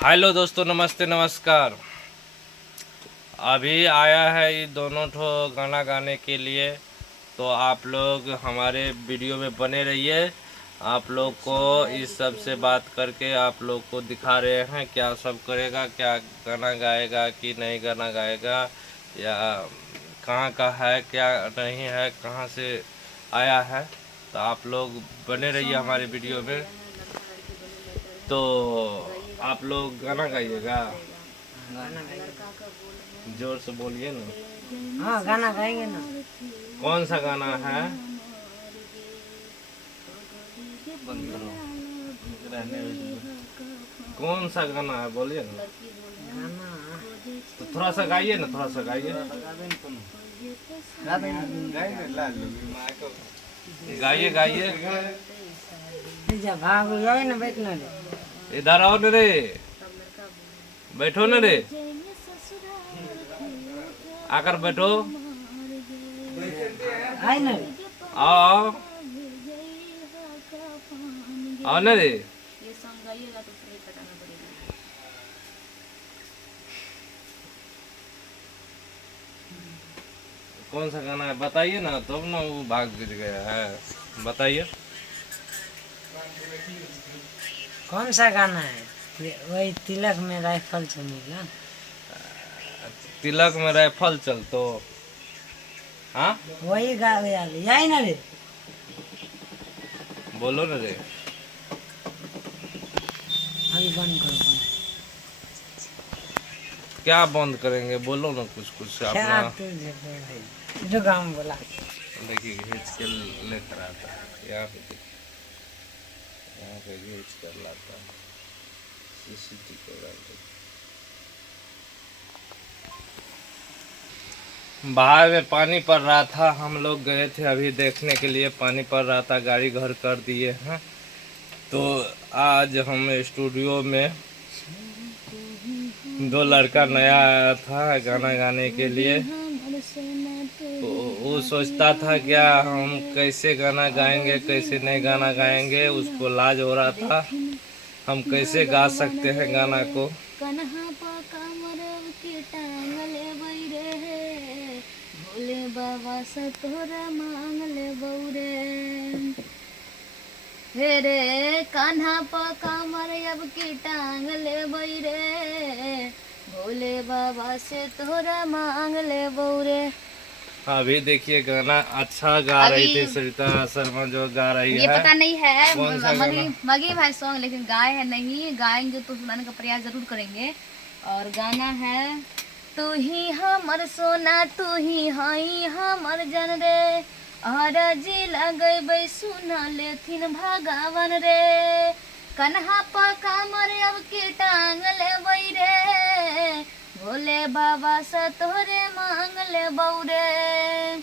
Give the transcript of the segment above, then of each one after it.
Hello दोस्तों, नमस्ते नमस्कार। अभी आया है ये दोनों ठो गाना गाने के लिए, तो आप लोग हमारे वीडियो में बने रहिए। आप लोग को इस सब से बात करके आप लोग को दिखा रहे हैं क्या सब करेगा, क्या गाना गाएगा कि नहीं गाना गाएगा, या कहाँ का है क्या नहीं है, कहाँ से आया है। तो आप लोग बने रहिए हमारे वीडियो में। तो आप लोग गाना गाइएगा, जोर से बोलिए ना। हाँ, गाना गाएंगे ना। कौन सा गाना है? बंद करो, रहने कौन सा गाना है बोलिए ना। गाना तो थोड़ा सा गाइए ना, थोड़ा सा गाइए। गाइए गाइए। जा भाग जाए ना, बैठना रे। इधर आओ न रे, बैठो न रे, आकर बैठो। आए ना रे। आओ आओ आओ न रे। ये सॉन्ग गाइएगा तो फ्री कटाना पड़ेगा। कौन सा गाना है बताइए ना, तब ना वो भाग गिर गया है, बताइए। कौन सा गाना है? वही तिलक में राइफल से मिला। तिलक में राइफल चल तो, हाँ वही गा आए ना रे। बोलो न रे। अभी बंद करो, बंद। क्या बंद करेंगे, बोलो ना कुछ कुछ क्या अपना। तुझे जो गाँव बोला। देखिए घींच के लेकर आता है, यहाँ पे देखिए, यहाँ पे घींच कर लाता है सीसीटीवी कैमरा पे। बाहर में पानी पड़ रहा था, हम लोग गए थे अभी देखने के लिए, पानी पड़ रहा था, गाड़ी घर कर दिए हैं। तो आज हम स्टूडियो में दो लड़का नया आया था गाना गाने के लिए। तो वो सोचता था क्या हम कैसे गाना गाएंगे कैसे नहीं गाना गाएंगे, उसको लाज हो रहा था हम कैसे गा सकते हैं गाना को। कन्हा पका मरब के टांगले बैरे, भोले बाबा से तोरा मांगले बौरे। हे रे कान्हा पका मरब के टांगले बैरे, भोले बाबा से तोरा मांगले बौरे। अभी देखिए गाना अच्छा गा रही थी अभी- सरिता शर्मा जो गा रही ये है। पता नहीं है कौन सा मगी गाना? मगी भाई सॉन्ग, लेकिन गाए हैं नहीं, गाएंगे तो सुनाने का प्रयास जरूर करेंगे। और गाना है तू ही हमर सोना तू ही हई हमर जन रे, और जी लगेबै सुना लेथिन भगवान रे। कन्हा पका मरे अब के टांग लेबै रे, भोले बाबा से तोरे मांग लेबौ रे।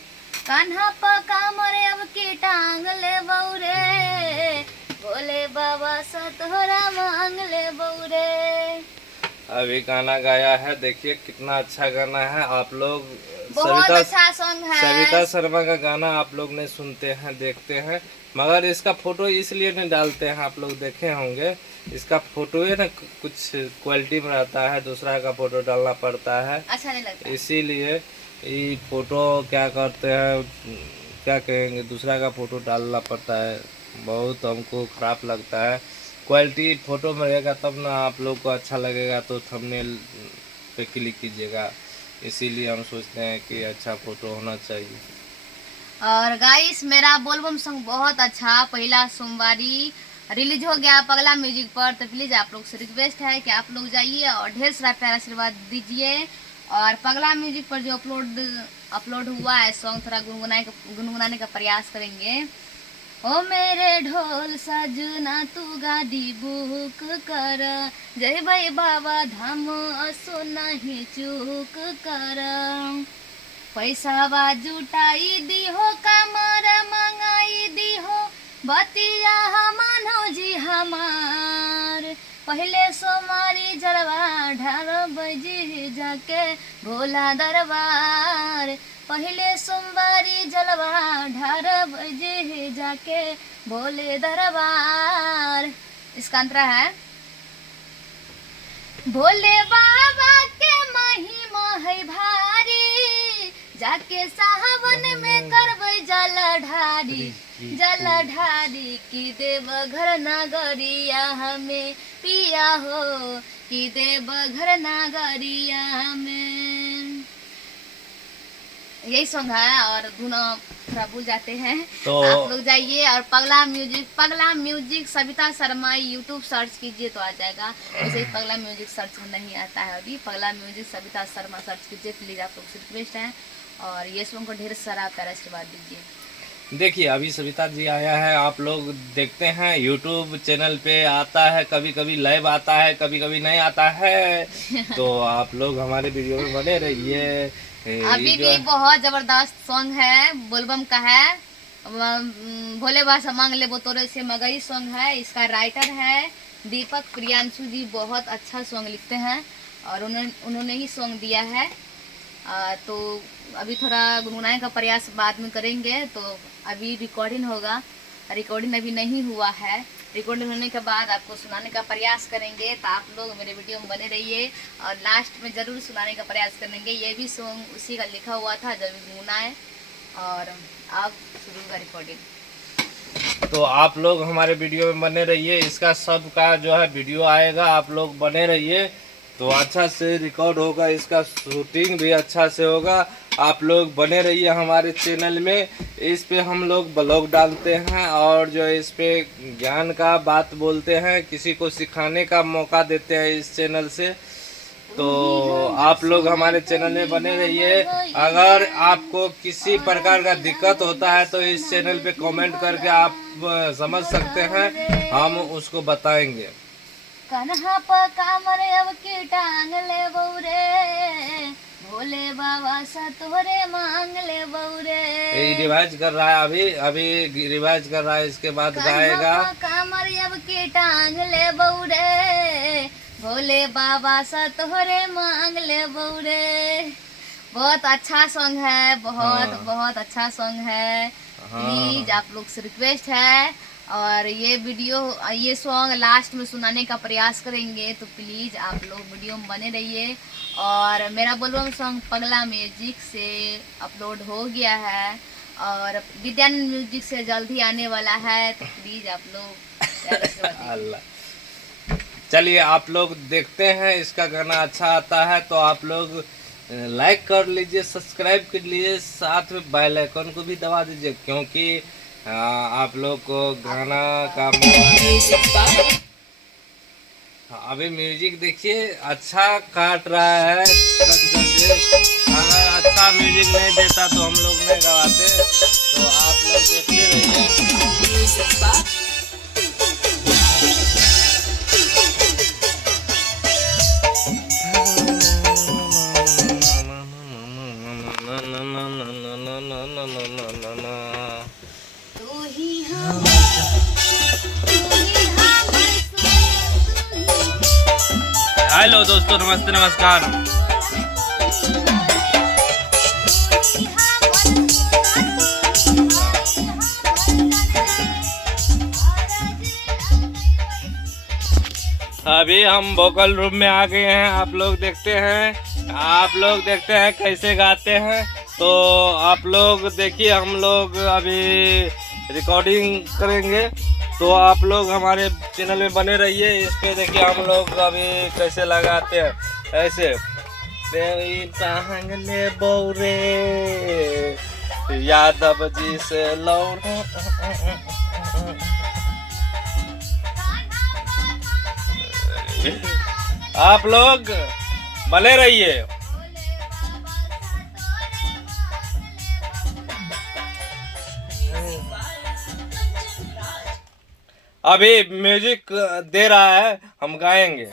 कान्हा पका मरे अब के टांग ले बौरे, भोले बाबा से तोहरा मांग ले बौरे। अभी गाना गाया है, देखिए कितना अच्छा गाना है। आप लोग बहुत अच्छा सॉन्ग है। सविता शर्मा का गाना आप लोग नहीं सुनते हैं देखते हैं, मगर इसका फोटो इसलिए नहीं डालते हैं, आप लोग देखे होंगे इसका फोटो है ना कुछ क्वालिटी में रहता है, दूसरा का फोटो डालना पड़ता है, अच्छा नहीं लगता। इसीलिए ये फोटो क्या करते हैं, क्या कहेंगे, दूसरा का फोटो डालना पड़ता है। बहुत हमको खराब लगता है। क्वालिटी फोटो में रहेगा तब ना आप लोग को अच्छा लगेगा, तो थंबनेल पे क्लिक कीजिएगा। इसीलिए हम सोचते हैं कि अच्छा फोटो होना चाहिए। और गाइस मेरा बोलबम सॉन्ग बहुत अच्छा पहला सोमवारी रिलीज हो गया पगला म्यूजिक पर, तो प्लीज आप लोग से रिक्वेस्ट है कि आप लोग जाइए और ढेर सारा प्यारा आशीर्वाद दीजिए। और पगला म्यूजिक पर जो अपलोड हुआ है सॉन्ग, थोड़ा गुनगुनाने का प्रयास करेंगे। ओ मेरे ढोल सजना तू गाड़ी बुक कर, जय भाई बाबा धाम असो नहीं चूक कर। पैसा बा जुटाई दी हो कमर मंगाई दी हो, बतिया मानो जी हमार। पहले सोमारी जलवा ढार बजे जाके भोला दरबार, पहले सोमवारी जलवा ढार बजे जाके भोले दरबार। इसका अंतरा है भोले बाबा के महिमा है भारी, जाके सावन में करबै जलधारी, जलधारी की देव घर नगरिया हमें पिया हो, की देव घर नगरिया हमें। यही सॉन्ग है और दोनों थोड़ा भूल जाते हैं तो आप लोग जाइए और पगला music Savita Sharma YouTube search कीजिए तो आ जाएगा। वैसे ही पगला म्यूजिक सर्च नहीं आता है अभी, पगला म्यूजिक सविता शर्मा सर्च कीजिए प्लीज, आप लोग से रिक्वेस्ट है। और ये सॉन्ग को ढेर सारा प्यारा आशीर्वाद दीजिए। देखिए अभी सविता जी आया है, आप लोग देखते हैं यूट्यूब चैनल पे आता है, कभी कभी लाइव आता है, कभी कभी नहीं आता है। तो आप लोग हमारे वीडियो में बने रहिए। अभी भी बहुत जबरदस्त सॉन्ग है, बोलबम का है, भोले बाबा से मांग ले बोतोरे से मगई सॉन्ग है। इसका राइटर है दीपक प्रियांशु जी, बहुत अच्छा सॉन्ग लिखते हैं और उन्होंने ही सॉन्ग दिया है। तो अभी थोड़ा गुनगुनाने का प्रयास बाद में करेंगे। तो अभी रिकॉर्डिंग होगा, रिकॉर्डिंग अभी नहीं हुआ है, रिकॉर्डिंग होने के बाद आपको सुनाने का प्रयास करेंगे। तो आप लोग मेरे वीडियो में बने रहिए और लास्ट में ज़रूर सुनाने का प्रयास करेंगे। ये भी सॉन्ग उसी का लिखा हुआ था जब गुनगुनाए। और अब शुरू का रिकॉर्डिंग। तो आप लोग हमारे वीडियो में बने रहिए, इसका सब का जो है वीडियो आएगा, आप लोग बने रहिए तो अच्छा से रिकॉर्ड होगा, इसका शूटिंग भी अच्छा से होगा। आप लोग बने रहिए हमारे चैनल में, इस पे हम लोग ब्लॉग डालते हैं और जो इस पे ज्ञान का बात बोलते हैं, किसी को सिखाने का मौका देते हैं इस चैनल से। तो आप लोग हमारे चैनल में बने रहिए। अगर आपको किसी प्रकार का दिक्कत होता है तो इस चैनल पे कमेंट करके आप समझ सकते हैं, हम उसको बताएंगे। कन्हा पर कामर अब की टांग ले बौरे, भोले बाबा सा तोरे मांग ले बौरे। ये रिवाइज कर रहा है, अभी रिवाइज कर रहा है, इसके बाद गाएगा। कामर अब की टांग ले बौरे, भोले बाबा सा तोरे मांग ले बौरे। बहुत अच्छा सॉन्ग है, बहुत अच्छा सॉन्ग है। प्लीज आप लोग से रिक्वेस्ट है और ये सॉन्ग लास्ट में सुनाने का प्रयास करेंगे। तो प्लीज आप लोग वीडियो में बने रहिए। और मेरा बोलबम सॉन्ग पगला म्यूजिक से अपलोड हो गया है और विद्यानंद म्यूजिक से जल्द ही आने वाला है। तो प्लीज आप लोग अल्लाह, चलिए आप लोग देखते हैं, इसका गाना अच्छा आता है तो आप लोग लाइक कर लीजिए, सब्सक्राइब कर लीजिए, साथ में बेल आइकन को भी दबा दीजिए, क्योंकि आप लोग को गाना का अभी म्यूजिक देखिए अच्छा काट रहा है। अगर अच्छा म्यूजिक नहीं देता तो हम लोग नहीं गवाते। तो आप लोग देखते रहिए। हेलो दोस्तों, नमस्ते नमस्कार। अभी हम वोकल रूम में आ गए हैं, आप लोग देखते हैं कैसे गाते हैं। तो आप लोग देखिए, हम लोग अभी रिकॉर्डिंग करेंगे तो आप लोग हमारे चैनल में बने रहिए। इस पे देखिए हम लोग अभी कैसे लगाते हैं, ऐसे तेरी टांग ले बौरे यादव जी से लौट। आप लोग बने रहिए। अभी म्यूजिक दे रहा है, हम गाएंगे।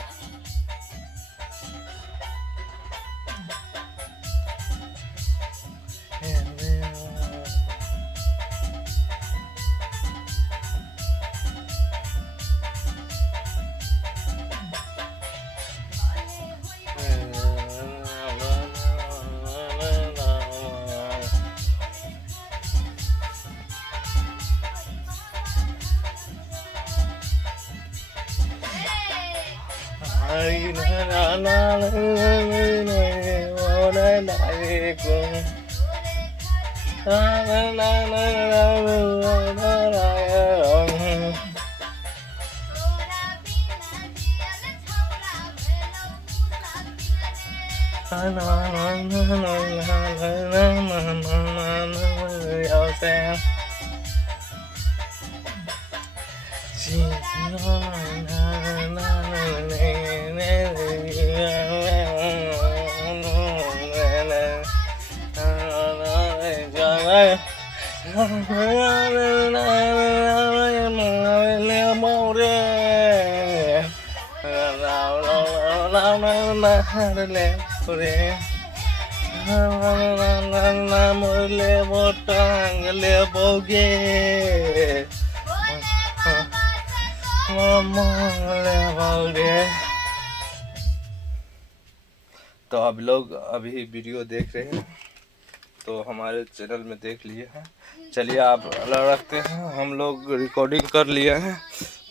तो आप लोग अभी वीडियो देख रहे हैं तो हमारे चैनल में देख लिए हैं। चलिए आप अलग रखते हैं, हम लोग रिकॉर्डिंग कर लिए हैं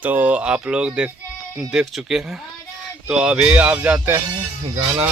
तो आप लोग देख चुके हैं। तो अभी आप जाते हैं गाना